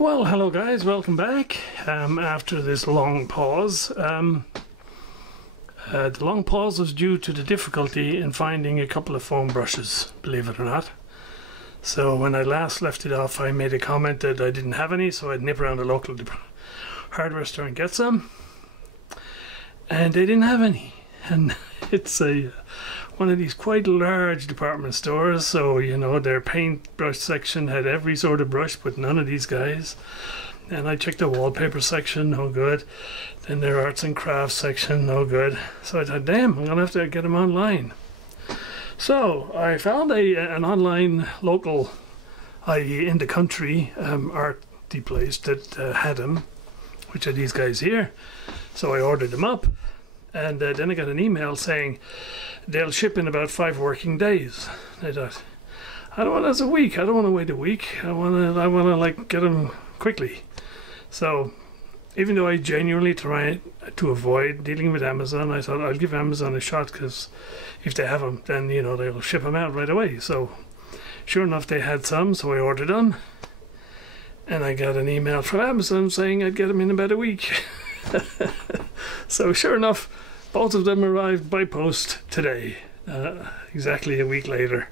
Well, hello guys, welcome back after this long pause. The long pause was due to the difficulty in finding a couple of foam brushes, believe it or not. So when I last left it off, I made a comment that I didn't have any, so I'd nip around the local hardware store and get some. And they didn't have any. And it's one of these quite large department stores, so you know their paintbrush section had every sort of brush, but none of these guys. And I checked the wallpaper section, no good. Then their arts and crafts section, no good. So I thought, damn, I'm gonna have to get them online. So I found an online local, i.e. in the country, arty place that had them, which are these guys here. So I ordered them up, and then I got an email saying they'll ship in about 5 working days. I thought, I don't want this a week. I don't want to wait a week. I want to like get them quickly. So even though I genuinely try to avoid dealing with Amazon, I thought I'll give Amazon a shot, because if they have them, then you know they'll ship them out right away. So sure enough, they had some, so I ordered them, and I got an email from Amazon saying I'd get them in about a week. So sure enough, both of them arrived by post today, exactly a week later.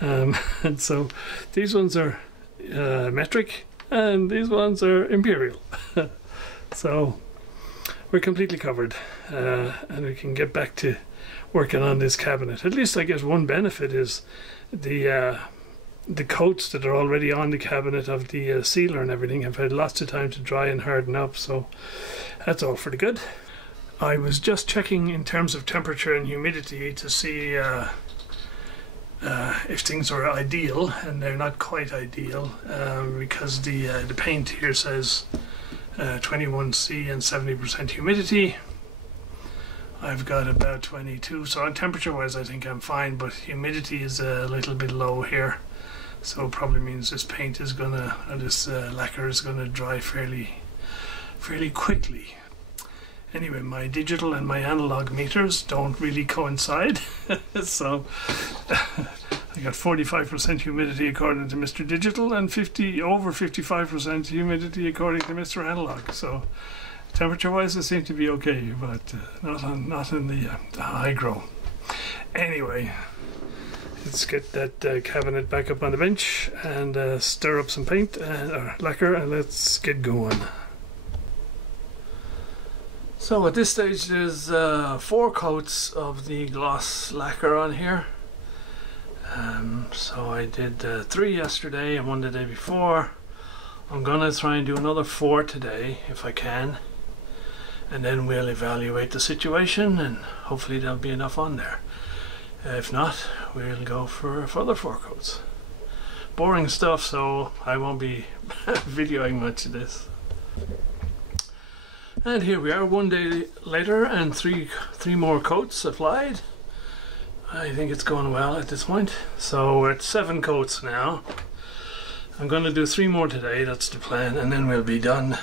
And so these ones are metric, and these ones are imperial. So we're completely covered, and we can get back to working on this cabinet. At least I guess one benefit is the coats that are already on the cabinet of the sealer and everything have had lots of time to dry and harden up, so that's all for the good. I was just checking in terms of temperature and humidity to see if things are ideal, and they're not quite ideal, because the paint here says 21°C and 70% humidity. I've got about 22, so on temperature wise I think I'm fine, but humidity is a little bit low here, so it probably means this paint is gonna, this lacquer is gonna dry fairly quickly. Anyway, my digital and my analog meters don't really coincide. So I got 45% humidity according to Mr. Digital, and over 55% humidity according to Mr. Analog. So temperature wise it seems to be okay, but not in the hygrow. Anyway, let's get that cabinet back up on the bench and stir up some paint or lacquer, and let's get going. So at this stage there's 4 coats of the gloss lacquer on here. So I did 3 yesterday and 1 the day before. I'm gonna try and do another 4 today if I can, and then we'll evaluate the situation, and hopefully there'll be enough on there. If not, we'll go for further 4 coats. Boring stuff, so I won't be videoing much of this. And here we are 1 day later, and three more coats applied. I think it's going well at this point. So we're at 7 coats now. I'm going to do 3 more today, that's the plan, and then we'll be done.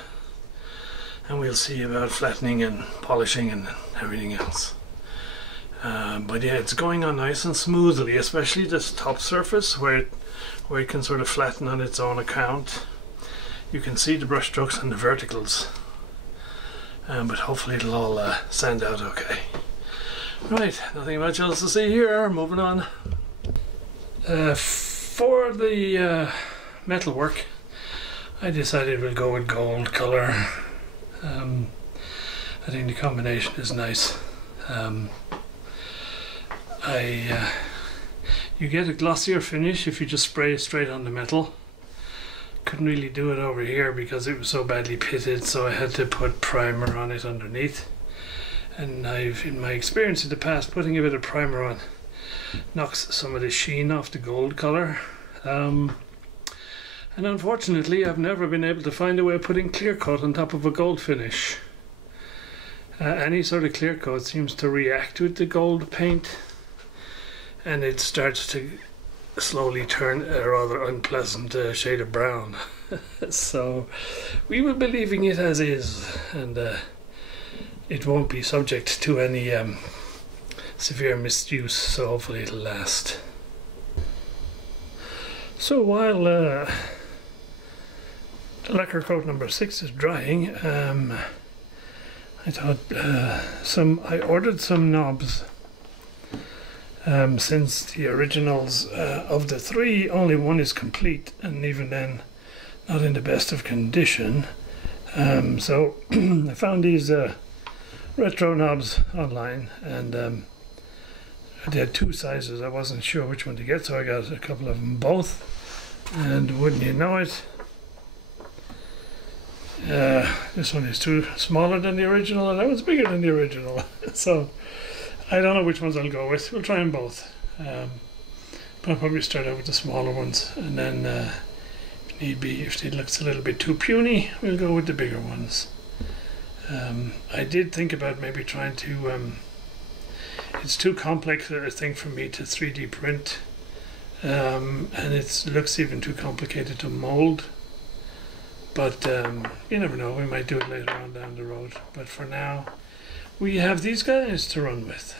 And we'll see about flattening and polishing and everything else. But yeah, it's going on nice and smoothly, especially this top surface where it can sort of flatten on its own account. You can see the brush strokes and the verticals. But hopefully it'll all sand out okay. Right, nothing much else to see here. Moving on. For the metalwork, I decided we'll go with gold color. I think the combination is nice. You get a glossier finish if you just spray straight on the metal. Couldn't really do it over here because it was so badly pitted, so I had to put primer on it underneath. And in my experience in the past, putting a bit of primer on knocks some of the sheen off the gold color. And unfortunately, I've never been able to find a way of putting clear coat on top of a gold finish. Any sort of clear coat seems to react with the gold paint, and it starts to slowly turn a rather unpleasant shade of brown. So we will be leaving it as is, and it won't be subject to any severe misuse, so hopefully it'll last. So while Lacquer coat number 6 is drying. I thought I ordered some knobs. Since the originals of the 3, only one is complete, and even then not in the best of condition. So I found these retro knobs online, and they had 2 sizes. I wasn't sure which one to get, so I got a couple of them both. And wouldn't you know it, this one is smaller than the original, and that one's bigger than the original. So I don't know which ones I'll go with. We'll try them both. But I'll probably start out with the smaller ones, and then if need be, if it looks a little bit too puny, we'll go with the bigger ones. I did think about maybe trying to it's too complex a thing for me to 3D print, and it looks even too complicated to mold. But you never know, we might do it later on down the road. But for now, we have these guys to run with.